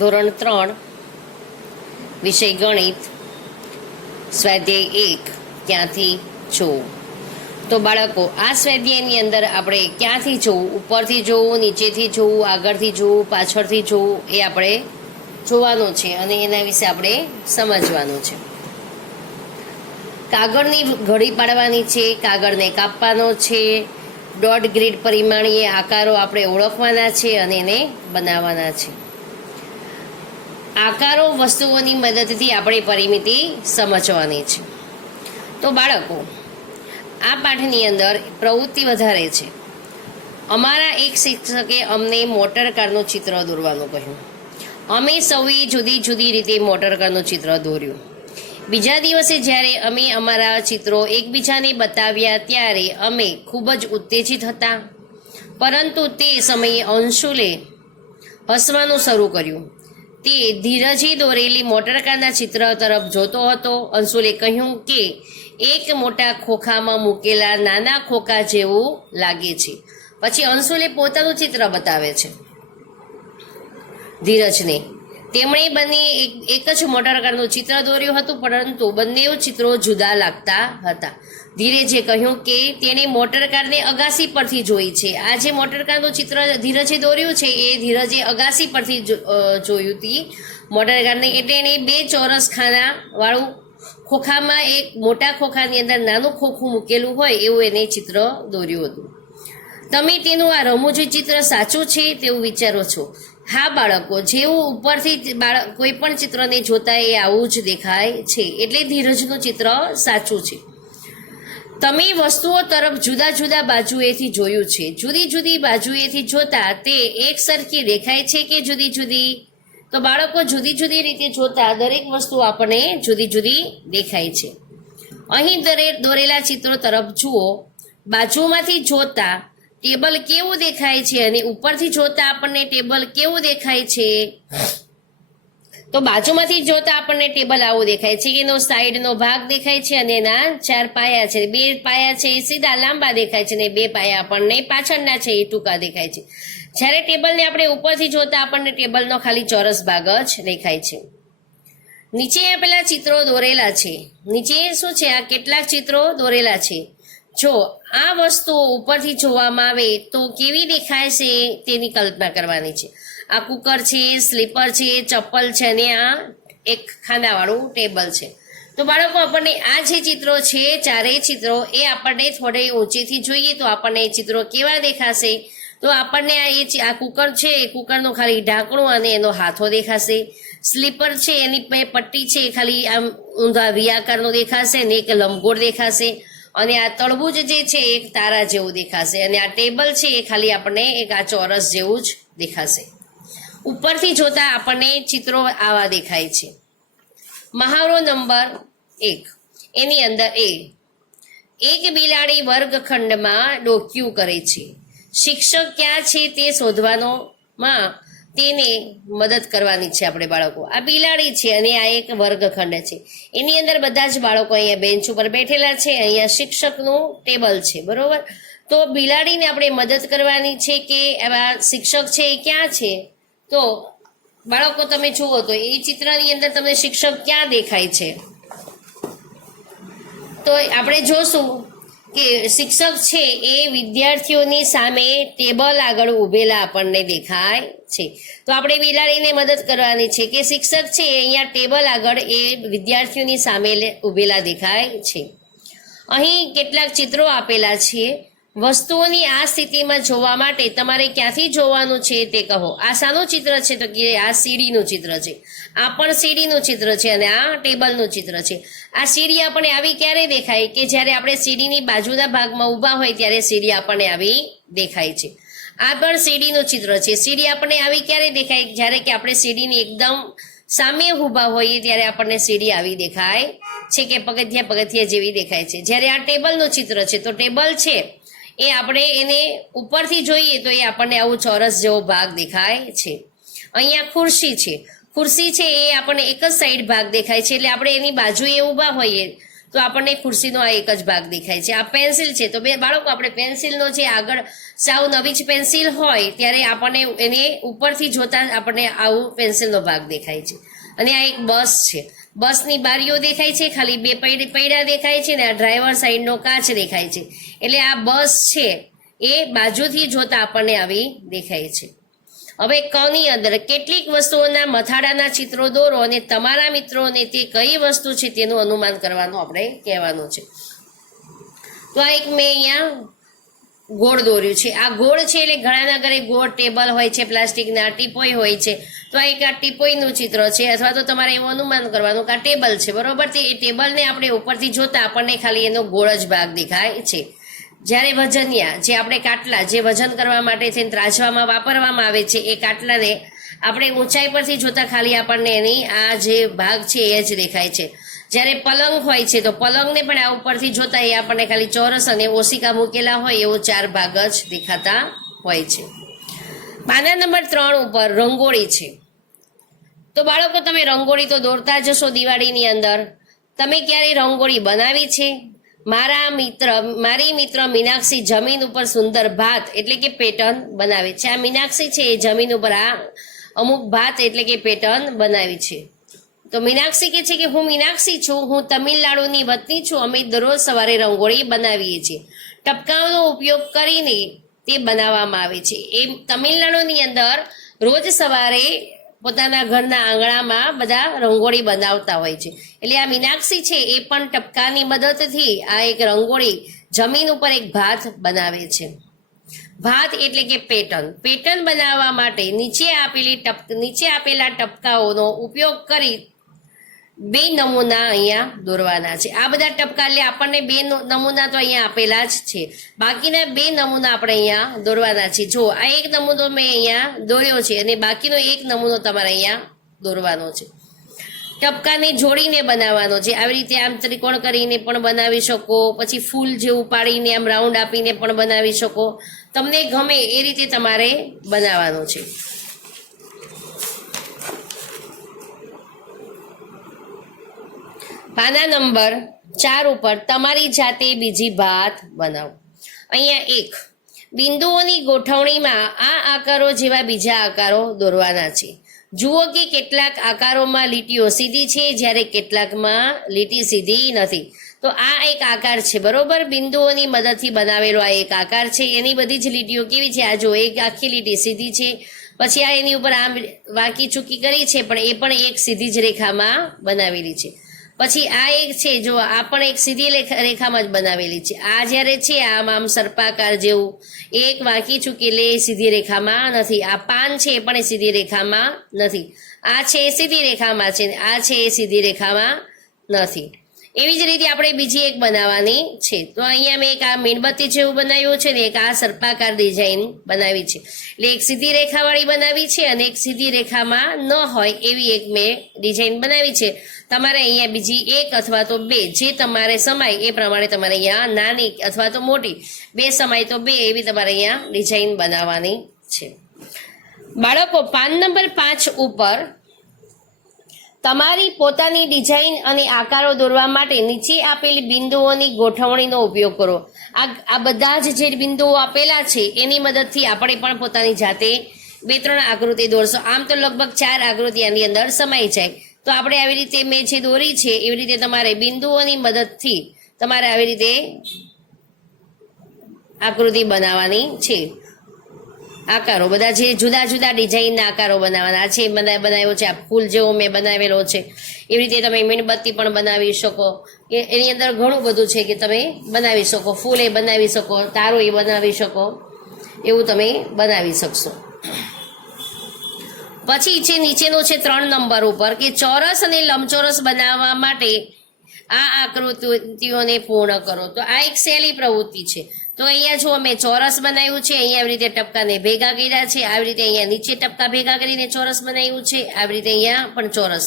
ધોરણ 3 વિષય ગણિત સ્વાધ્યાય 1 ક્યાંથી જોવું. તો બાળકો, આ સ્વાધ્યાયની અંદર આપણે ક્યાંથી જોવું, ઉપરથી જોવું, નીચેથી જોવું, આગળથી જોવું, પાછળથી જોવું, એ આપણે જોવાનું છે અને એના વિશે આપણે સમજવાનું છે. કાગળની ઘડી પાડવાની છે, કાગળને કાપવાનો છે, ડોટ ગ્રીડ પરિમાણીય આકારો આપણે ઓળખવાના છે અને એને બનાવવાના છે. આકારો વસ્તુઓની મદદથી આપણે પરિમિતિ સમજવાની છે. તો બાળકો, આ પાઠની અંદર પ્રવૃત્તિ વધારે છે. અમારા એક શિક્ષકે અમને મોટર કારનું ચિત્ર દોરવાનું કહ્યું. અમે સૌએ જુદી જુદી રીતે મોટર કારનું ચિત્ર દોર્યું. બીજા દિવસે જ્યારે અમે અમારા ચિત્રો એકબીજાને બતાવ્યા ત્યારે અમે ખૂબ જ ઉત્તેજિત હતા. પરંતુ તે સમયે અંશુલે હસવાનું શરૂ કર્યું. તે ધીરજે દોરેલી મોટરકારના ચિત્ર તરફ જોતો હતો. અંશુલે કહ્યું કે એક મોટા ખોખામાં મૂકેલા નાના ખોખા જેવું લાગે છે. પછી અંશુલે પોતાનું ચિત્ર બતાવે છે ધીરજને. તેમણે બંને એક જ મોટરકારનું ચિત્ર દોર્યું હતું, પરંતુ બંને ચિત્રો જુદા લાગતા હતા. ધીરજે કહ્યું કે તેણે મોટરકારને અગાસી પરથી જોઈ છે. આ જે મોટરકારનું ચિત્ર ધીરજે દોર્યું છે એ ધીરજે અગાસી પરથી જોયું હતી મોટરકારને. એટલે એણે બે ચોરસ ખાના વાળું ખોખામાં એક મોટા ખોખાની અંદર નાનું ખોખું મૂકેલું હોય એવું એને ચિત્ર દોર્યું હતું. તમે તેનું આ રમૂજી ચિત્ર સાચું છે તેવું વિચારો છો? હા બાળકો, જેવું ઉપરથી કોઈ પણ ચિત્રને જોતા એ આવું જ દેખાય છે, એટલે ધીરજનું ચિત્ર સાચું છે. તમે વસ્તુઓ તરફ જુદા જુદા બાજુએથી જોયું છે. જુદી જુદી બાજુએથી જોતા તે એક સરખી દેખાય છે કે જુદી જુદી? તો બાળકો, જુદી જુદી રીતે જોતા દરેક વસ્તુ આપણને જુદી જુદી દેખાય છે. અહીં દોરેલા ચિત્રો તરફ જુઓ. બાજુમાંથી જોતા ટેબલ કેવું દેખાય છે અને ઉપરથી જોતા આપણને ટેબલ કેવું દેખાય છે? તો બાજુમાંથી જોતા આપણને ટેબલ આવું દેખાય છે કે એનો સાઈડનો ભાગ દેખાય છે અને એના 4 પાયા છે. 2 પાયા છે એ સીધા લાંબા દેખાય છે અને 2 પાયા આપણને પાછળના છે એ ટૂંકા દેખાય છે. જ્યારે ટેબલને આપણે ઉપરથી જોતા આપણને ટેબલનો ખાલી ચોરસ ભાગ જ દેખાય છે. નીચે આપેલા ચિત્રો દોરેલા છે. નીચે શું છે? આ કેટલાક ચિત્રો દોરેલા છે. જો આ વસ્તુઓ ઉપરથી જોવામાં આવે તો કેવી દેખાય છે તેની કલ્પના કરવાની છે. આ કુકર છે, સ્લીપર છે, ચપ્પલ છે અને આ એક ખાનાવાળું ટેબલ છે. તો બાળકો, આપણને આ જે ચિત્રો છે, ચારેય ચિત્રો, એ આપણને થોડે ઊંચેથી જોઈએ તો આપણને એ ચિત્રો કેવા દેખાશે? તો આપણને આ કુકર છે એ કુકરનું ખાલી ઢાંકણું અને એનો હાથો દેખાશે. સ્લીપર છે એની પટ્ટી છે એ ખાલી આમ ઊંધા વિયાકારનું દેખાશે અને એક લંબગોળ દેખાશે. અને આ તળબૂચ જે છે એ એક તારા જેવું દેખાશે. અને આ ટેબલ છે એ ખાલી આપણને એક આ ચોરસ જેવું જ દેખાશે. ઉપરથી જોતા આપણને ચિત્રો આવા દેખાય છે. મહાવરો નંબર 1 એની અંદર એક બિલાડી વર્ગખંડમાં ડોક્યું કરે છે. શિક્ષક ક્યાં છે તે શોધવામાં તેને મદદ કરવાની છે આપણે બાળકો. આ બિલાડી છે અને આ એક વર્ગખંડ છે. એની અંદર બધા જ બાળકો અહીંયા બેન્ચ ઉપર બેઠેલા છે. અહીંયા શિક્ષકનું ટેબલ છે, બરોબર? તો બિલાડીને આપણે મદદ કરવાની છે કે એવા શિક્ષક છે એ ક્યાં છે? તો બાળકો, તમે જુઓ તો એ ચિત્રની અંદર તમને શિક્ષક ક્યાં દેખાય છે? તો આપણે જોશું કે શિક્ષક છે એ વિદ્યાર્થીઓની સામે ટેબલ આગળ ઊભેલા આપણને દેખાય છે. તો આપણે બિલાડીને મદદ કરવાની છે કે શિક્ષક છે અહીંયા ટેબલ આગળ એ વિદ્યાર્થીઓની સામે ઊભેલા દેખાય છે. અહીં કેટલાક ચિત્રો આપેલા છે. વસ્તુઓની આ સ્થિતિમાં જોવા માટે તમારે ક્યાંથી જોવાનું છે તે કહો. આ શાનું ચિત્ર છે? તો કે આ સીડીનું ચિત્ર છે. આ પણ સીડીનું ચિત્ર છે અને આ ટેબલનું ચિત્ર છે. આ સીડી આપણને આવી ક્યારે દેખાય? કે જ્યારે આપણે સીડીની બાજુના ભાગમાં ઊભા હોય ત્યારે સીડી આપણને આવી દેખાય છે. આ પણ સીડીનું ચિત્ર છે. સીડી આપણને આવી ક્યારે દેખાય? જ્યારે કે આપણે સીડીની એકદમ સામે ઊભા હોઈએ ત્યારે આપણને સીડી આવી દેખાય છે કે પગથિયા જેવી દેખાય છે. જ્યારે આ ટેબલનું ચિત્ર છે તો ટેબલ છે એ આપણે એને ઉપરથી જોઈએ તો એ આપણને આવું ચોરસ જેવો ભાગ દેખાય છે. અહીંયા ખુરશી છે. ખુરશી છે એ આપણને એક જ સાઈડ ભાગ દેખાય છે. એટલે આપણે એની બાજુએ ઊભા હોઈએ તો આપણને ખુરશીનો આ એક જ ભાગ દેખાય છે. આ પેન્સિલ છે તો બાળકો આપણે પેન્સિલનો જે આગળ સાવ નવી જ પેન્સિલ હોય ત્યારે આપણને એને ઉપરથી જોતા આપણને આવું પેન્સિલનો ભાગ દેખાય છે. અને આ એક બસ છે, બસની બારીઓ દેખાય છે, ખાલી બે પૈડા દેખાય છે ને આ ડ્રાઈવર સાઈડનો કાચ દેખાય છે. એટલે આ બસ છે એ બાજુથી જોતા આપણને આવી દેખાય છે. હવે કની અંદર કેટલીક વસ્તુઓના મથાળાના ચિત્રો દોરો અને તમારા મિત્રોને તે કઈ વસ્તુ છે તેનું અનુમાન કરવાનું આપણે કહેવાનું છે. તો આ એક મેં અહીંયા ગોળ દોર્યું છે. આ ગોળ છે એટલે ઘણાના ઘરે ગોળ ટેબલ હોય છે, પ્લાસ્ટિકના ટીપોઈ હોય છે. તો આ એક આ ટીપોઈનું ચિત્ર છે, અથવા તો તમારે એવું અનુમાન કરવાનું કે આ ટેબલ છે, બરોબર. તે એ ટેબલને આપણે ઉપરથી જોતા આપણને ખાલી એનો ગોળ જ ભાગ દેખાય છે. જ્યારે વજનિયા જે આપણે કાટલા જે વજન કરવા માટે થઈને ત્રાજવામાં વાપરવામાં આવે છે એ કાટલાને આપણે ઊંચાઈ પરથી જોતા ખાલી આપણને એની આ જે ભાગ છે એ જ દેખાય છે. જ્યારે પલંગ હોય છે તો પલંગને પણ આ ઉપરથી જોતા એ આપણને ખાલી ચોરસ અને ઓશિકા મૂકેલા હોય એવો 4 ભાગ જ દેખાતા હોય છે. પાના નંબર 3 ઉપર રંગોળી છે. તો બાળકો તમે રંગોળી તો દોરતા જશો દિવાળીની અંદર. તમે ક્યારે રંગોળી બનાવી છે? મારી મિત્ર મીનાક્ષી જમીન ઉપર સુંદર ભાત એટલે કે પેટર્ન બનાવે છે. આ મીનાક્ષી છે એ જમીન ઉપર આ અમુક ભાત એટલે કે પેટર્ન બનાવી છે. તો મીનાક્ષી કહે છે કે હું મીનાક્ષી છું, હું તમિલનાડુની વતની છું. અમે દરરોજ સવારે રંગોળી બનાવીએ છીએ. ટપકાઓનો ઉપયોગ કરીને તે બનાવવામાં આવે છે. એ તમિલનાડુની અંદર રોજ સવારે પોતાના ઘરના આંગણામાં બધા રંગોળી બનાવતા હોય છે. એટલે આ મીનાક્ષી છે એ પણ ટપકાની મદદથી આ એક રંગોળી જમીન ઉપર એક ભાત બનાવે છે. ભાત એટલે કે પેટર્ન બનાવવા માટે નીચે આપેલા ટપકાઓનો ઉપયોગ કરી 2 નમૂના અહીંયા દોરવાના છે. આ બધા ટપકા એટલે આપણને 2 નમૂના તો અહીંયા આપેલા જ છે, બાકીના 2 નમૂના આપણે અહીંયા દોરવાના છે. જો આ એક નમૂનો મેં અહીંયા દોર્યો છે અને બાકીનો એક નમૂનો તમારે અહીંયા દોરવાનો છે. ટપકાને જોડીને બનાવવાનો છે. આવી રીતે આમ ત્રિકોણ કરીને પણ બનાવી શકો, પછી ફૂલ જેવું પાડીને આમ રાઉન્ડ આપીને પણ બનાવી શકો. તમને ગમે એ રીતે તમારે બનાવવાનું છે. પાના નંબર 4 ઉપર તમારી જાતે બીજી ભાત બનાવો. અહીંયા 1 બિંદુઓની ગોઠવણીમાં આ આકારો જેવા બીજા આકારો દોરવાના છે. જુઓ કે કેટલાક આકારોમાં લીટીઓ સીધી છે જ્યારે કેટલાકમાં લીટી સીધી નથી. તો આ એક આકાર છે, બરોબર. બિંદુઓની મદદથી બનાવેલો આ એક આકાર છે. એની બધી જ લીટીઓ કેવી છે? આ જો એક આખી લીટી સીધી છે, પછી આ એની ઉપર આમ વાંકી ચૂકી કરી છે પણ એ પણ એક સીધી જ રેખામાં બનાવેલી છે. પછી આ એક છે, જો આ પણ એક સીધી રેખામાં જ બનાવેલી છે. આ જ્યારે છે આમ સર્પાકાર જેવું એક વાંકી ચૂકેલી સીધી રેખામાં નથી. આ પાન છે એ પણ સીધી રેખામાં નથી. આ છે એ સીધી રેખામાં છે, આ છે એ સીધી રેખામાં નથી. એવી જ રીતે આપણે બીજી એક બનાવવાની છે. તો અહીંયા મેં એક આ મીણબત્તી જેવું બનાવ્યું છે ને એક આ સર્પાકાર ડિઝાઇન બનાવી છે. એટલે એક સીધી રેખાવાળી બનાવી છે અને એક સીધી રેખામાં ન હોય એવી એક મેં ડિઝાઇન બનાવી છે. તમારે અહીંયા બીજી 1 અથવા તો 2 જે તમારે સમાય એ પ્રમાણે તમારે અહીંયા નાની અથવા તો મોટી 2 સમાય તો 2 એવી તમારે અહીંયા ડિઝાઇન બનાવવાની છે. બાળકો પાન નંબર 5 ઉપર તમારી પોતાની ડિઝાઇન અને આકારો દોરવા માટે નીચે આપેલી બિંદુઓની ગોઠવણીનો ઉપયોગ કરો. આ બધા જ જે બિંદુઓ આપેલા છે એની મદદથી આપણે પણ પોતાની જાતે 2-3 આકૃતિ દોરશો. આમ તો લગભગ 4 આકૃતિ આની અંદર સમાઈ જાય. તો આપણે આવી રીતે મેં જે દોરી છે એવી રીતે તમારે બિંદુઓની મદદથી તમારે આવી રીતે આકૃતિ બનાવવાની છે. આકારો બધા જે જુદા જુદા ડિઝાઇનના આકારો બનાવવાના છે. બનાવ્યો છે આ ફૂલ જેવો મેં બનાવેલો છે. એવી રીતે તમે મીણબત્તી પણ બનાવી શકો. એની અંદર ઘણું બધું છે કે તમે બનાવી શકો. ફૂલ એ બનાવી શકો, તારો એ બનાવી શકો, એવું તમે બનાવી શકશો. પછી છે નીચેનો છે 3 નંબર ઉપર કે ચોરસ અને લંબચોરસ બનાવવા માટે આ આકૃતિઓને પૂર્ણ કરો. તો આ એક સહેલી પ્રવૃત્તિ છે. તો અહીંયા જો મેં ચોરસ બનાવ્યું છે, અહીંયા આવી રીતે ટપકાને ભેગા કર્યા છે, આવી રીતે અહીંયા નીચે ટપકા ભેગા કરીને ચોરસ બનાવ્યું છે, આવી રીતે અહીંયા પણ ચોરસ,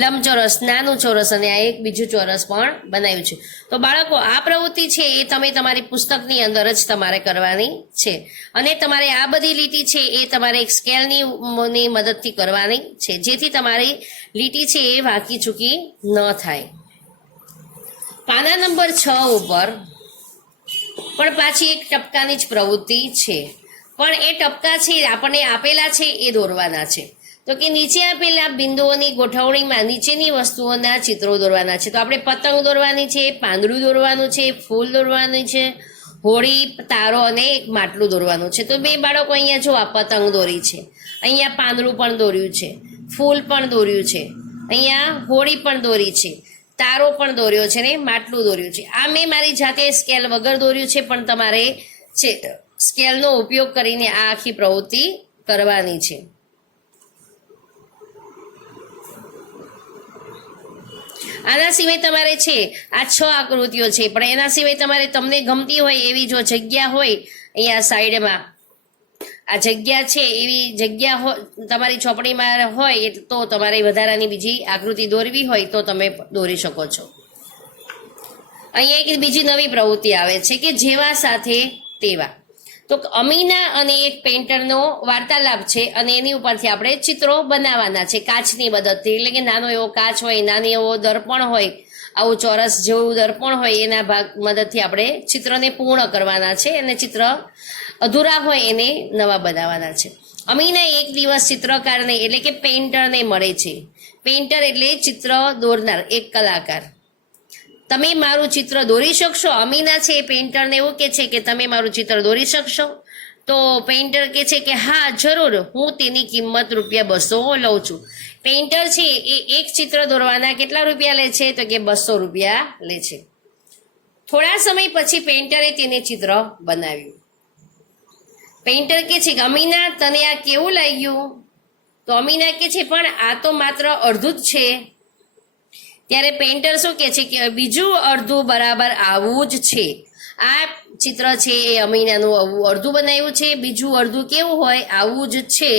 લંબચોરસ, નાનું ચોરસ અને આ એક બીજું ચોરસ પણ બનાવ્યું છે. તો બાળકો આ પ્રવૃત્તિ છે એ તમે તમારી પુસ્તકની અંદર જ તમારે કરવાની છે અને તમારે આ બધી લીટી છે એ તમારે એક સ્કેલની મદદથી કરવાની છે જેથી તમારી લીટી છે એ વાંકી ચૂકી ન થાય. પાના નંબર 6 ઉપર પણ પાછી એક ટપકાની જ પ્રવૃત્તિ છે, પણ એ ટપકા છે આપણને આપેલા છે એ દોરવાના છે. તો કે નીચે આપેલા બિંદુઓની ગોઠવણીમાં નીચેની વસ્તુઓના ચિત્રો દોરવાના છે. તો આપણે પતંગ દોરવાની છે, પાંદડું દોરવાનું છે, ફૂલ દોરવાનું છે, હોળી, તારો અને એક માટલું દોરવાનું છે. તો બે બાળકો અહીંયા જો આ પતંગ દોરી છે, અહીંયા પાંદડું પણ દોર્યું છે, ફૂલ પણ દોર્યું છે, અહીંયા હોળી પણ દોરી છે, તારો પણ દોર્યો છે ને માટલું દોર્યું છે. આ મેં મારી જાતે સ્કેલ વગર દોર્યું છે, પણ તમારે છે સ્કેલનો ઉપયોગ કરીને આ આખી પ્રવૃત્તિ કરવાની છે. આના સિવાય તમારે છે આ 6 આકૃતિઓ છે, પણ એના સિવાય તમારે તમને ગમતી હોય એવી જો જગ્યા હોય અહીંયા સાઈડમાં આ જગ્યા છે એવી જગ્યા તમારી ચોપડીમાં હોય તો તમારે વધારાની બીજી આકૃતિ દોરવી હોય તો તમે દોરી શકો છો. અહીંયા એક બીજી નવી પ્રવૃત્તિ આવે છે કે જેવા સાથે તેવા. તો અમીના અને એક પેઇન્ટરનો વાર્તાલાપ છે અને એની ઉપરથી આપણે ચિત્રો બનાવવાના છે કાચની મદદથી. એટલે કે નાનો એવો કાચ હોય, નાની એવો દર્પણ હોય, આવું ચોરસ જેવું દર્પણ હોય, એના મદદથી આપણે ચિત્રને પૂર્ણ કરવાના છે અને ચિત્ર અધૂરા હોય એને નવા બનાવવાના છે. અમીના એક દિવસ ચિત્રકારને એટલે કે પેઇન્ટરને મળે છે. પેઇન્ટર એટલે ચિત્ર દોરનાર, એક કલાકાર. તમે મારું ચિત્ર દોરી શકશો? અમીના છે એ પેઇન્ટરને એવું કે છે કે તમે મારું ચિત્ર દોરી શકશો? તો પેઇન્ટર કે છે કે હા જરૂર, હું તેની કિંમત ₹200 લઉં છું. પેઇન્ટર છે એ એક ચિત્ર દોરવાના કેટલા રૂપિયા લે છે? તો કે ₹200 લે છે. થોડા સમય પછી પેઇન્ટરે તેને ચિત્ર બનાવ્યું. પેઇન્ટર કે છે કે અમીના તને આ કેવું લાગ્યું? તો અમીના કે છે પણ આ તો માત્ર અડધું જ છે. ત્યારે પેઇન્ટર શું કે છે કે બીજું અડધું બરાબર આવું જ છે. આ ચિત્ર છે એ અમીનાનું અડધું બનાવ્યું છે, બીજું અડધું કેવું હોય? આવું જ છે.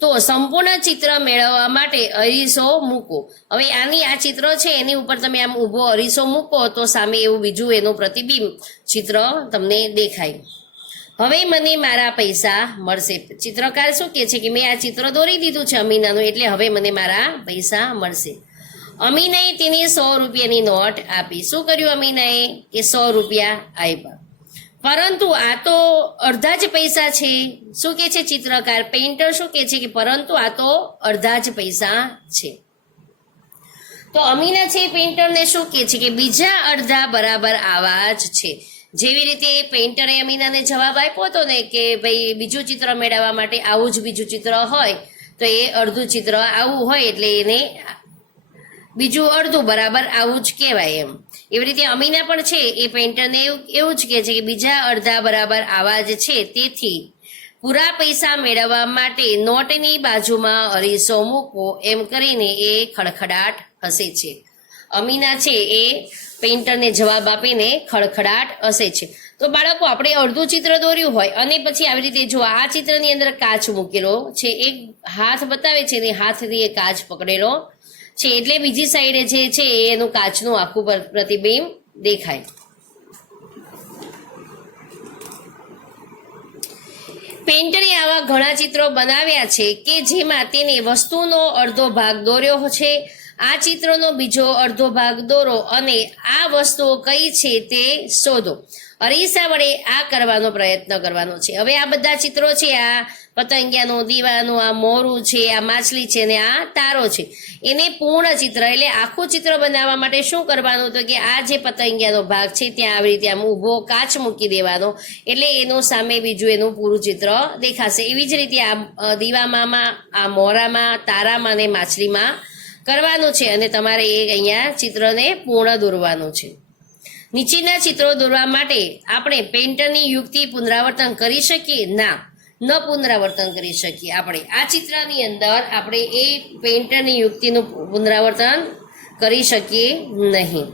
તો સંપૂર્ણ ચિત્ર મેળવવા માટે અરીસો મૂકો. હવે આની આ ચિત્ર છે એની ઉપર તમે આમ ઊભો અરીસો મૂકો તો સામે એવું બીજું એનું પ્રતિબિંબ ચિત્ર તમને દેખાય. હવે મને મારા પૈસા મળશે. ચિત્રકાર શું કે છે કે મેં આ ચિત્ર દોરી દીધું છે અમીનાનું, એટલે હવે મને મારા પૈસા મળશે. અમીનાએ તેની ₹100ની નોટ આપી. શું કર્યું અમીનાએ? કે ₹100 આપ્યા. પરંતુ આ તો અડધા જ પૈસા છે. શું કે છે ચિત્રકાર? પેઇન્ટર શું કે છે કે પરંતુ આ તો અડધા જ પૈસા છે. તો અમીના છે પેઇન્ટરને શું કે છે કે બીજા અડધા બરાબર આવા જ છે. જેવી રીતે પેઇન્ટરે અમીનાને જવાબ આપ્યો હતો ને કે ભાઈ બીજું ચિત્ર મેળવવા માટે આવું જ બીજું ચિત્ર હોય તો એ અડધું ચિત્ર આવું હોય એટલે એને બીજું અડધું બરાબર આવું જ કહેવાય એમ. એવી રીતે અમીના પણ છે એ પેઇન્ટરને એવું જ કહે છે કે બીજા અડધા બરાબર આવા જ છે. તેથી પૂરા પૈસા મેળવવા માટે નોટની બાજુમાં અરીસો મૂકો એમ કરીને એ ખડખડાટ હસે છે. અમીના છે એ પેઇન્ટરને જવાબ આપીને ખડખડાટ હસે છે. તો બાળકો આપણે અડધું ચિત્ર દોર્યું હોય અને પછી આવી રીતે જો આ ચિત્રની અંદર કાચ મૂકેલો છે, એક હાથ બતાવે છે અને હાથથી એ કાચ પકડેલો છે, એટલે બીજી સાઈડે જે છે એનું કાચનું આખું પ્રતિબિંબ દેખાય. પેઇન્ટરે આવા ઘણા ચિત્રો બનાવ્યા છે કે જેમાં તેને વસ્તુનો અડધો ભાગ દોર્યો છે. આ ચિત્રનો બીજો અડધો ભાગ દોરો અને આ વસ્તુઓ કઈ છે તે શોધો. અરીસા વડે આ કરવાનો પ્રયત્ન કરવાનો છે. હવે આ બધા ચિત્રો છે, આ પતંગિયાનું, દીવાનું, આ મોરું છે, આ માછલી છે ને આ તારો છે, એને પૂર્ણ ચિત્ર એટલે આખું ચિત્ર બનાવવા માટે શું કરવાનું? તો કે આ જે પતંગિયાનો ભાગ છે ત્યાં આવી રીતે આમ ઊભો કાચ મૂકી દેવાનો, એટલે એનું સામે બીજું એનું પૂરું ચિત્ર દેખાશે. એવી જ રીતે આ દીવામાં, આ મોરામાં, તારામાં અને માછલીમાં કરવાનું છે અને તમારે એ અહીંયા ચિત્રને પૂર્ણ દોરવાનું છે. નીચેના ચિત્રો દોરવા માટે આપણે પેઇન્ટરની યુક્તિ પુનરાવર્તન કરી શકીએ? ના, ન પુનરાવર્તન કરી શકીએ. આપણે આ ચિત્રની અંદર આપણે એ પેઇન્ટરની યુક્તિનું પુનરાવર્તન કરી શકીએ નહીં,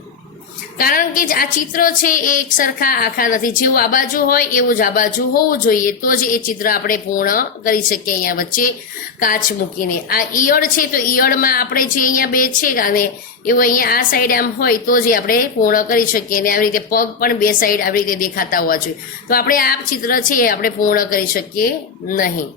કારણ કે આ ચિત્રો છે એ એક સરખા આખા નથી. જેવું આ બાજુ હોય એવું જ આ બાજુ હોવું જોઈએ, તો જ એ ચિત્ર આપણે પૂર્ણ કરી શકીએ. અહીંયા વચ્ચે કાચ મૂકીને આ ઈયળ છે તો ઈયળમાં આપણે જે અહીંયા બે છે અને એવું અહીંયા આ સાઈડ આમ હોય તો જ આપણે પૂર્ણ કરી શકીએ. અને આવી રીતે પગ પણ બે સાઈડ આવી રીતે દેખાતા હોવા જોઈએ. તો આપણે આ ચિત્ર છે એ આપણે પૂર્ણ કરી શકીએ નહીં.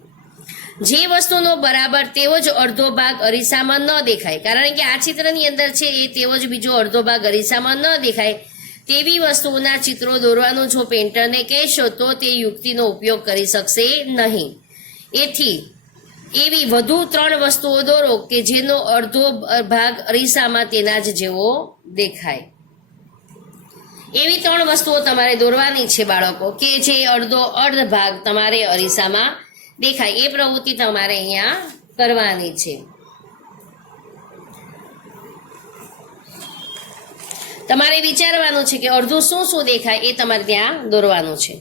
જે વસ્તુનો બરાબર તેવો જ અડધો ભાગ અરીસામાં ન દેખાય, કારણ કે આ ચિત્રની અંદર છે એ તેવો જ બીજો અડધો ભાગ અરીસામાં ન દેખાય તેવી વસ્તુઓના ચિત્રો દોરવાનું જો પેઇન્ટરને કહેશો તો તે યુક્તિનો ઉપયોગ કરી શકશે નહીં. એથી એવી વધુ 3 વસ્તુઓ દોરો કે જેનો અડધો ભાગ અરીસામાં તેના જ જેવો દેખાય. એવી 3 વસ્તુઓ તમારે દોરવાની છે બાળકો કે જે અર્ધ ભાગ તમારે અરીસામાં દેખાય. એ પ્રવૃત્તિ તમારે અહીંયા કરવાની છે. તમારે વિચારવાનું છે કે અડધું શું શું દેખાય એ તમારે ત્યાં દોરવાનું છે.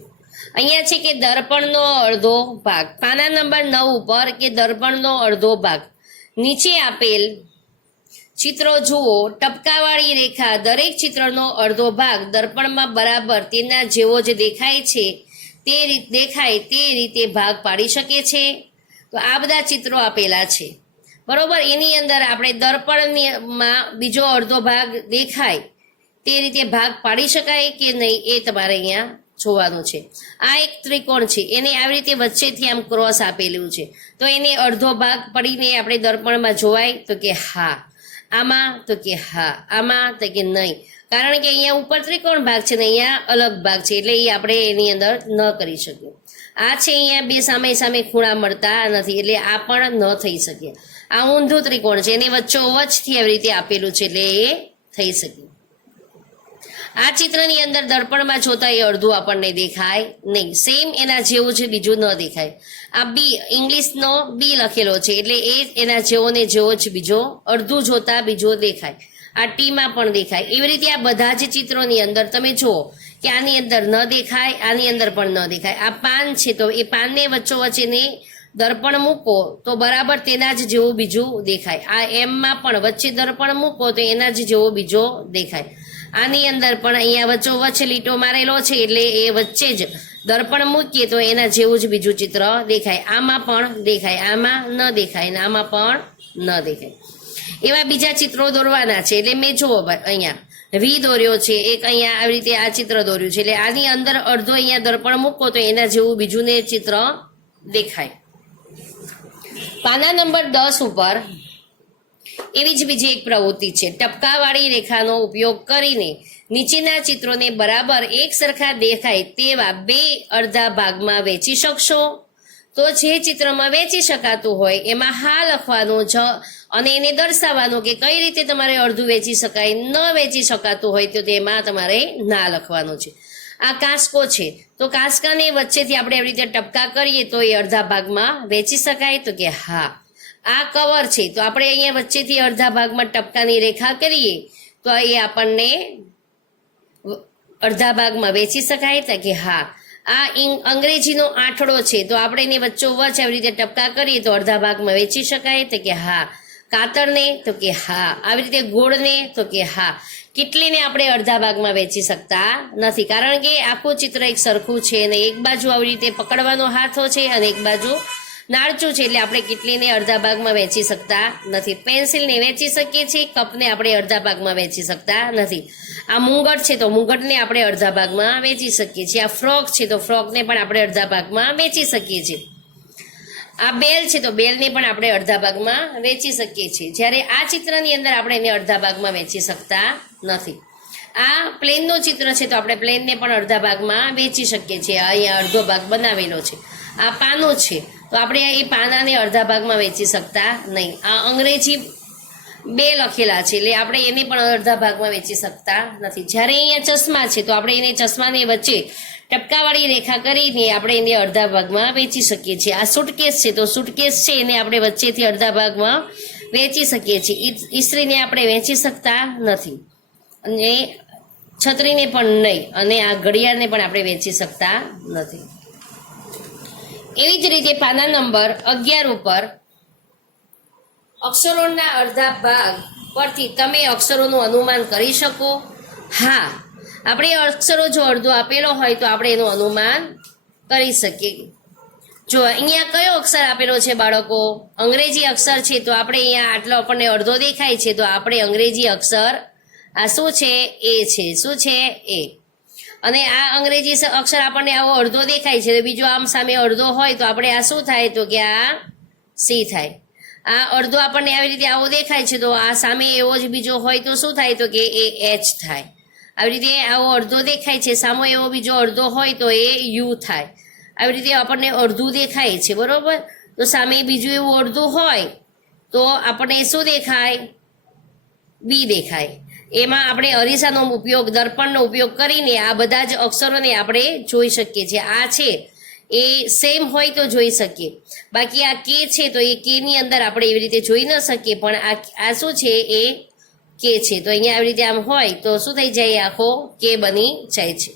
અહીંયા છે કે દર્પણનો અડધો ભાગ, પાના નંબર 9 ઉપર કે દર્પણનો અડધો ભાગ. નીચે આપેલ ચિત્રો જુઓ. ટપકાવાળી રેખા દરેક ચિત્રનો અડધો ભાગ દર્પણમાં બરાબર તેના જેવો જ દેખાય છે તે રીતે ભાગ પાડી શકે છે. તો આ બધા ચિત્રો આપેલા છે બરોબર. એની અંદર આપણે દર્પણમાં બીજો અડધો ભાગ દેખાય તે રીતે ભાગ પાડી શકાય કે નહીં એ તમારે અહીંયા જોવાનું છે. આ એક ત્રિકોણ છે, એને આવી રીતે વચ્ચેથી આમ ક્રોસ આપેલું છે, તો એને અડધો ભાગ પડીને આપણે દર્પણમાં જોવાય તો કે હા, આમાં તો કે હા, આમાં તો કે નહીં, કારણ કે અહીંયા ઉપર ત્રિકોણ ભાગ છે ને અહીંયા અલગ ભાગ છે એટલે એ આપણે એની અંદર ન કરી શકીએ. આ છે અહીંયા બે સામે સામે ખૂણા મળતા નથી એટલે આ પણ ન થઈ શકે. આ ઊંધું ત્રિકોણ છે, એને વચ્ચોવચ્ચથી આવી રીતે આપેલું છે એટલે એ થઈ શકે. આ ચિત્રની અંદર દર્પણમાં જોતા એ અડધું આપણને દેખાય નહીં, સેમ એના જેવું છે બીજું ન દેખાય. આ બી ઇંગ્લિશનો બી લખેલો છે એટલે એ એના જેવો ને જેવો જ બીજો અડધું જોતા બીજો દેખાય. આ ટીમાં પણ દેખાય. એવી રીતે આ બધા જ ચિત્રોની અંદર તમે જુઓ કે આની અંદર ન દેખાય, આની અંદર પણ ન દેખાય. આ પાન છે તો એ પાનને વચ્ચોવચ્ચેને દર્પણ મૂકો તો બરાબર તેના જ જેવું બીજું દેખાય. આ એમમાં પણ વચ્ચે દર્પણ મૂકો તો એના જ જેવો બીજો દેખાય. આની અંદર પણ અહીંયા વચ્ચોવચ્ચ લીટો મારેલો છે એટલે એ વચ્ચે જ દર્પણ મૂકીએ તો એના જેવું જ બીજું ચિત્ર દેખાય. આમાં પણ દેખાય, આમાં ન દેખાય ને આમાં પણ ન દેખાય. એવા બીજા ચિત્રો દોરવાના છે એટલે મેં જુઓ અહીંયા વી દોર્યો છે, એક અહીંયા આવી રીતે આ ચિત્ર દોર્યું છે એટલે આની અંદર અડધો અહીંયા દર્પણ મૂકો તો એના જેવું બીજું ને ચિત્ર દેખાય. પાના નંબર 10 ઉપર એવી જ બીજી એક પ્રવૃત્તિ છે. ટપકાવાળી રેખાનો ઉપયોગ કરીને નીચેના ચિત્રોને બરાબર એક સરખા દેખાય તેવા 2 અડધા ભાગમાં વહેંચી શકશો. તો જે ચિત્રમાં વહેંચી શકાતું હોય એમાં હા લખવાનું જ અને એને દર્શાવવાનું કે કઈ રીતે તમારે અડધું વહેંચી શકાય. ન વહેંચી શકાતું હોય તો તેમાં તમારે ના લખવાનું છે. આ કાંસકો છે તો કાંસકાને વચ્ચેથી આપણે આવી રીતે ટપકા કરીએ તો એ અડધા ભાગમાં વહેંચી શકાય તો કે હા. આ કવર છે તો આપણે અહીંયા વચ્ચેથી અડધા ભાગમાં ટપકાની રેખા કરીએ તો એ આપણને અડધા ભાગમાં વહેંચી શકાય તો કે હા. આ અંગ્રેજીનો આંઠડો છે તો આપણે એને વચ્ચોવચ્ચ આવી રીતે ટપકા કરીએ તો અડધા ભાગમાં વહેંચી શકાય તો કે હા. કાતરને તો કે હા. આવી રીતે ગોળને તો કે હા. કેટલીને આપણે અડધા ભાગમાં વહેંચી શકતા નથી કારણ કે આખું ચિત્ર એક સરખું છે અને એક બાજુ આવી રીતે પકડવાનો હાથો છે અને એક બાજુ નાળચું છે એટલે આપણે કેટલીને અડધા ભાગમાં વહેંચી શકતા નથી. પેન્સિલને વહેંચી શકીએ છીએ, કપને આપણે અડધા ભાગમાં વહેંચી શકતા નથી. આ મુંગટ છે તો મુંગટને આપણે અડધા ભાગમાં વહેંચી શકીએ છીએ. આ ફ્રોક છે તો ફ્રોકને પણ આપણે અડધા ભાગમાં વહેંચી શકીએ છીએ. આ બેલ છે તો બેલને પણ આપણે અડધા ભાગમાં વહેંચી શકીએ છીએ. જ્યારે આ ચિત્રની અંદર આપણે એને અડધા ભાગમાં વહેંચી શકતા નથી. આ પ્લેનનું ચિત્ર છે તો આપણે પ્લેનને પણ અડધા ભાગમાં વહેંચી શકીએ છીએ. અહીંયા અડધો ભાગ બનાવેલો છે. આ પાનું છે તો આપણે એ પાનાને અડધા ભાગમાં વહેંચી શકતા નહીં. આ અંગ્રેજી 2 લખેલા છે એટલે આપણે એને પણ અડધા ભાગમાં વહેંચી શકતા નથી. જ્યારે અહીંયા ચશ્મા છે તો આપણે એને ચશ્માને વચ્ચે ટપકાવાળી રેખા કરીને આપણે એને અડધા ભાગમાં વહેંચી શકીએ છીએ. આ સુટકેસ છે તો સુટકેસ છે એને આપણે વચ્ચેથી અડધા ભાગમાં વહેંચી શકીએ છીએ. ઈસ્ત્રીને આપણે વહેંચી શકતા નથી અને છત્રીને પણ નહીં અને આ ઘડિયાળને પણ આપણે વહેંચી શકતા નથી. એવી જ રીતે પાના નંબર 11 ઉપર અક્ષરોના અડધા ભાગ પરથી તમે અક્ષરોનું અનુમાન કરી શકો. હા, આપણે અક્ષરો જો અડધો આપેલો હોય તો આપણે એનું અનુમાન કરી શકીએ. જો અહીંયા કયો અક્ષર આપેલો છે બાળકો? અંગ્રેજી અક્ષર છે તો આપણે અહીંયા આટલો આપણને અડધો દેખાય છે તો આપણે અંગ્રેજી અક્ષર આ શું છે? એ છે. શું છે? એ. અને આ અંગ્રેજી અક્ષર આપણને આવો અડધો દેખાય છે તો બીજો આમ સામે અડધો હોય તો આપણે આ શું થાય તો કે આ સી થાય. આ અડધો આપણને આવી રીતે આવો દેખાય છે, તો આ સામે એવો જ બીજો હોય તો શું થાય, તો કે એ એચ થાય. આવી રીતે આવો અડધો દેખાય છે, સામો એવો બીજો અડધો હોય તો એ યુ થાય. આવી રીતે આપણને અડધું દેખાય છે, બરોબર. તો સામે બીજું એવું અડધું હોય તો આપણને શું દેખાય, બી દેખાય. એમાં આપણે અરીસાનો ઉપયોગ, દર્પણનો ઉપયોગ કરીને આ બધા જ અક્ષરોને આપણે જોઈ શકીએ છીએ. આ છે એ સેમ હોય તો જોઈ શકીએ, બાકી આ કે છે તો એ કે ની અંદર આપણે એવી રીતે જોઈ ન શકીએ, પણ આ શું છે, એ કે છે. તો અહીંયા આવી રીતે આમ હોય તો શું થઈ જાય, આખો કે બની જાય છે.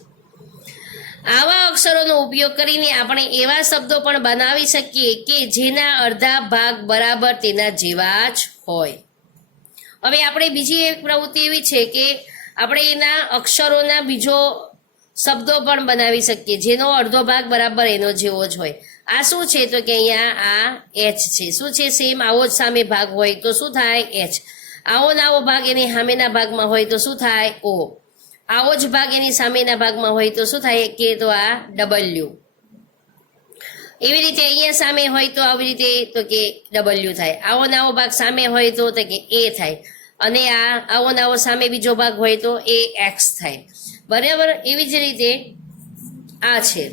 આવા અક્ષરોનો ઉપયોગ કરીને આપણે એવા શબ્દો પણ બનાવી શકીએ કે જેના અડધા ભાગ બરાબર તેના જેવા જ હોય. હવે આપણે બીજી એક પ્રવૃત્તિ એવી છે કે આપણે એના અક્ષરોના બીજો શબ્દો પણ બનાવી શકીએ જેનો અડધો ભાગ બરાબર એનો જેવો જ હોય. આ શું છે, તો કે અહીંયા આ એચ છે. શું છે, સેમ આવો જ સામે ભાગ હોય તો શું થાય, એચ. આવો ને આવો ભાગ એની સામેના ભાગમાં હોય તો શું થાય, ઓ. આવો જ ભાગ એની સામેના ભાગમાં હોય તો શું થાય, કે તો આ ડબલ્યુ. એવી રીતે અહીંયા સામે હોય તો આવી રીતે તો કે ડબલ્યુ થાય. આવો ને આવો ભાગ સામે હોય તો કે એ થાય. અને આ આવો ને આવો સામે બીજો ભાગ હોય તો એ એક્સ થાય, બરાબર. એવી જ રીતે આ છે,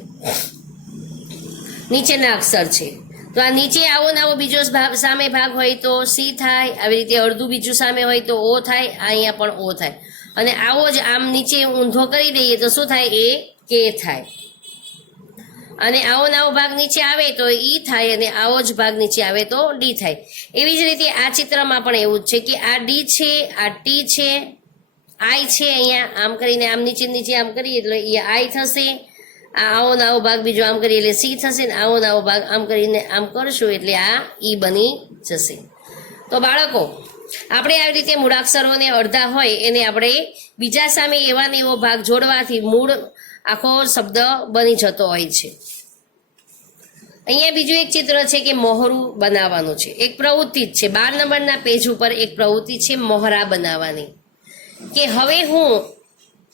નીચેના અક્ષર છે, તો આ નીચે આવો ને આવો બીજો સામે ભાગ હોય તો સી થાય. આવી રીતે અડધું બીજું સામે હોય તો ઓ થાય. અહીંયા પણ ઓ થાય. અને આવો જ આમ નીચે ઊંધો કરી દઈએ તો શું થાય, એ કે થાય. અને આવો ને આવો ભાગ નીચે આવે તો ઈ થાય, અને આવો જ ભાગ નીચે આવે તો ડી થાય. એવી જ રીતે આ ચિત્રમાં પણ એવું જ છે કે આ ડી છે, આ ટી છે, આઈ છે. અહીંયા આમ કરીને આમ નીચે નીચે આમ કરીએ એટલે એ આઈ થશે. આવો ને આવો ભાગ બીજો આમ કરીએ એટલે સી થશે, ને આવો ને આવો ભાગ આમ કરીને આમ કરશું એટલે આ ઈ બની જશે. તો બાળકો, આપણે આવી રીતે મૂળાક્ષરોને અડધા હોય એને આપણે બીજા સામે એવા ને એવો ભાગ જોડવાથી મૂળ આખો શબ્દ બની જતો હોય છે. અહીંયા બીજું એક ચિત્ર છે કે મોહરું બનાવવાનું છે. એક પ્રવૃત્તિ જ છે, 12 નંબરના પેજ ઉપર એક પ્રવૃત્તિ છે મોહરા બનાવવાની. કે હવે હું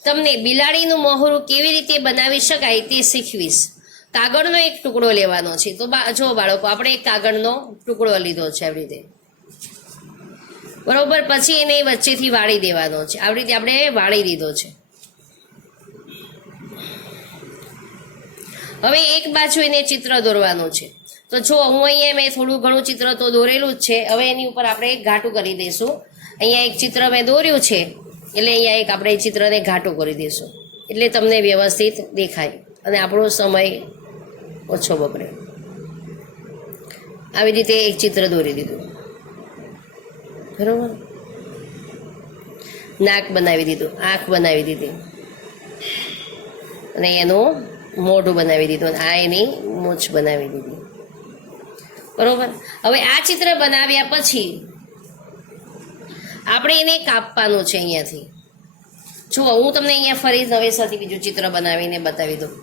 તમને બિલાડીનું મોહરું કેવી રીતે બનાવી શકાય તે શીખવીશ. કાગળનો એક ટુકડો લેવાનો છે. તો જો બાળકો, આપણે એક કાગળનો ટુકડો લીધો છે આવી રીતે, બરોબર. પછી એને વચ્ચેથી વાળી દેવાનો છે. આવી રીતે આપણે વાળી દીધો છે. હવે એક બાજુ એને ચિત્ર દોરવાનું છે. તો જો હું અહીંયા મેં થોડું ઘણું ચિત્ર તો દોરેલું જ છે. હવે એની ઉપર આપણે ઘાટું કરી દઈશું. અહીંયા એક ચિત્ર મેં દોર્યું છે એટલે અહીંયા એક આપણે ચિત્રને ઘાટું કરી દઈશું એટલે તમને વ્યવસ્થિત દેખાય અને આપણો સમય ઓછો બગડે. આવી રીતે એક ચિત્ર દોરી દીધું, બરોબર. નાક બનાવી દીધું, આંખ બનાવી દીધી, અને એનું મોઢું બનાવી દીધું, અને આ એની મૂછ બનાવી દીધી, બરોબર. હવે આ ચિત્ર બનાવ્યા પછી આપણે એને કાપવાનું છે અહીંયાથી. જુઓ, હું તમને અહીંયા ફરી નવેસરથી બીજું ચિત્ર બનાવીને બતાવી દઉં.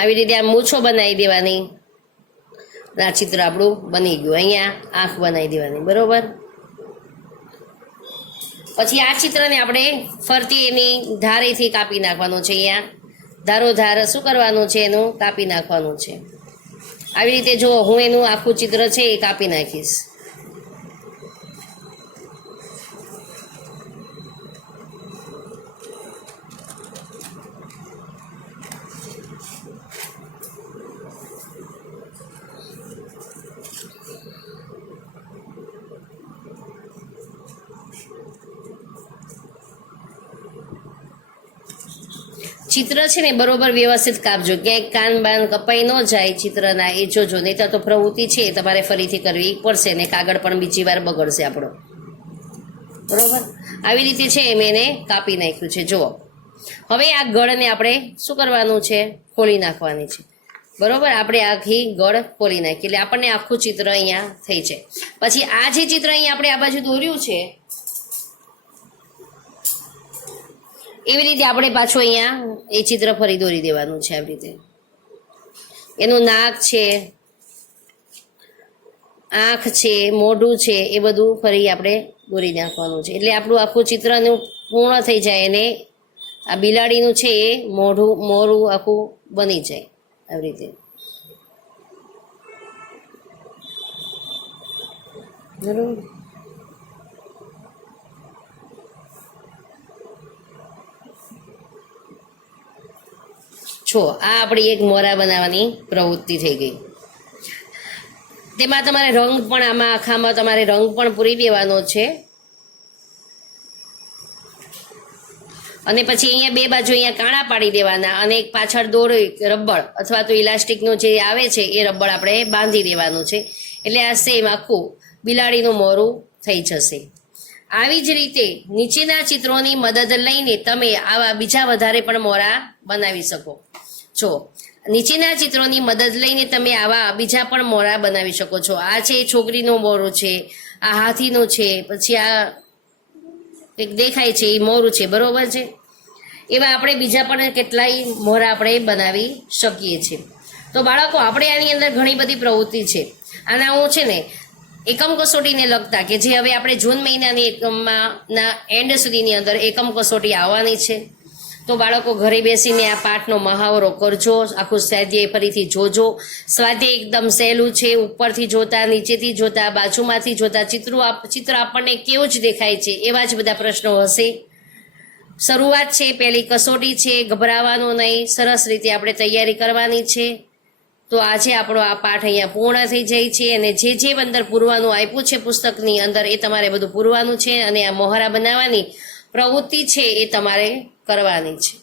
આવી રીતે આ મૂછો બનાવી દેવાની. આ ચિત્ર આપણું બની ગયું. અહીંયા આંખ બનાવી દેવાની, બરોબર. પછી આ ચિત્રને આપણે ફરતી એની ધારેથી કાપી નાખવાનું છે. અહીંયા ધારો ધાર શું કરવાનું છે, એનું કાપી નાખવાનું છે. આવી રીતે જો હું એનું આખું ચિત્ર છે એ કાપી નાખીશ. ચિત્ર છે ને બરોબર વ્યવસ્થિત કાપજો, ક્યાંય કાન બાન કપાઈ ન જાય ચિત્રના, એ જોજો. નહીં તો પ્રવૃત્તિ છે એ તમારે ફરીથી કરવી પડશે ને કાગળ પણ બીજી વાર બગડશે આપણો, બરોબર. આવી રીતે છે એમ એને કાપી નાખ્યું છે. જુઓ, હવે આ ગળને આપણે શું કરવાનું છે, ખોલી નાખવાની છે, બરોબર. આપણે આખી ગળ ખોલી નાખી એટલે આપણને આખું ચિત્ર અહીંયા થઈ જાય. પછી આ જે ચિત્ર અહીંયા આપણે આ બાજુ દોર્યું છે એવી રીતે આપણે પાછું અહીંયા એ ચિત્ર ફરી દોરી દેવાનું છે. આવી રીતે એનું નાક છે, આંખ છે, મોઢું છે, એ બધું ફરી આપણે દોરી નાખવાનું છે. એટલે આપણું આખું ચિત્રનું પૂર્ણ થઈ જાય અને આ બિલાડીનું છે એ મોઢું આખું બની જાય આવી રીતે. બરોબર. જો આ આપણી એક મોરા બનાવવાની પ્રવૃત્તિ થઈ ગઈ. તેમાં તમારે રંગ પણ આમાં આખામાં તમારે રંગ પણ પૂરી દેવાનો છે. અને પછી અહીંયા બે બાજુ અહીંયા કાણા પાડી દેવાના અને એક પાછળ દોરી રબર અથવા તો ઇલાસ્ટિકનું જે આવે છે એ રબર આપણે બાંધી દેવાનું છે. એટલે આ સેમ આખું બિલાડીનું મોરું થઈ જશે. આવી જ રીતે નીચેના ચિત્રોની મદદ લઈને તમે આવા બીજા વધારે પણ મોરા બનાવી શકો છો. નીચેના ચિત્રોની મદદ લઈને તમે આવા બીજા પણ મોરા બનાવી શકો છો. આ છે છોકરીનું મોરું છે, આ હાથીનું છે, પછી આ એક દેખાય છે એ મોરું છે, બરોબર છે. એવા આપણે બીજા પણ કેટલાય મોરા આપણે બનાવી શકીએ છીએ. તો બાળકો આપણે આની અંદર ઘણી બધી પ્રવૃત્તિ છે. આના હું છે ને એકમ કસોટીને લગતા કે જે હવે આપણે જૂન મહિનાની એકમના એન્ડ સુધીની અંદર એકમ કસોટી આવવાની છે. તો બાળકો ઘરે બેસીને આ પાઠનો મહાવરો કરજો, આખું સ્વાધ્યાય ફરીથી જોજો. સ્વાધ્યાય એકદમ સહેલું છે. ઉપરથી જોતા, નીચેથી જોતા, બાજુમાંથી જોતા ચિત્ર આપણને કેવું જ દેખાય છે એવા જ બધા પ્રશ્નો હશે. શરૂઆત છે, પહેલી કસોટી છે, ગભરાવાનું નહીં, સરસ રીતે આપણે તૈયારી કરવાની છે. તો આજે આપણો આ પાઠ અહીંયા પૂર્ણ થઈ જાય છે અને જે અંદર પૂરવાનું આપ્યું છે પુસ્તકની અંદર એ તમારે બધું પૂરવાનું છે અને આ મોહરા બનાવવાની પ્રવૃત્તિ છે એ તમારે કરવાની છે.